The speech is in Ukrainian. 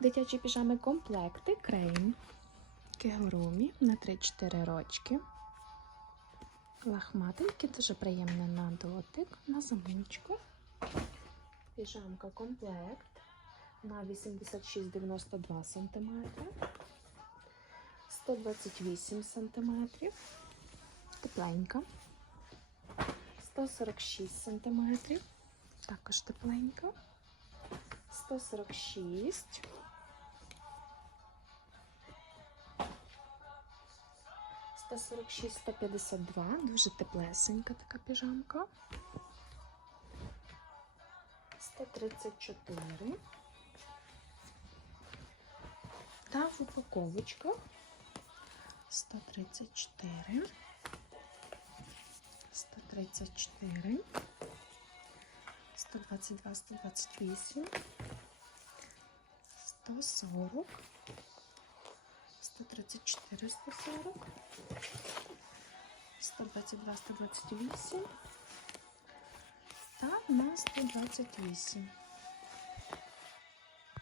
Дитячі піжами комплекти крейм, кигурумі на 3-4 рочки. Лахматинки, дуже приємно на дотик, на заминочку. Піжамка комплект на 86-92 см, 128 см, тепленька, 146 см, також тепленька, 146 см. 146-152, дуже теплесенька така піжамка. 134. Та в упаковочках 134. 134. 122, 128, 140. 134, 140, 122, 128 та на 128.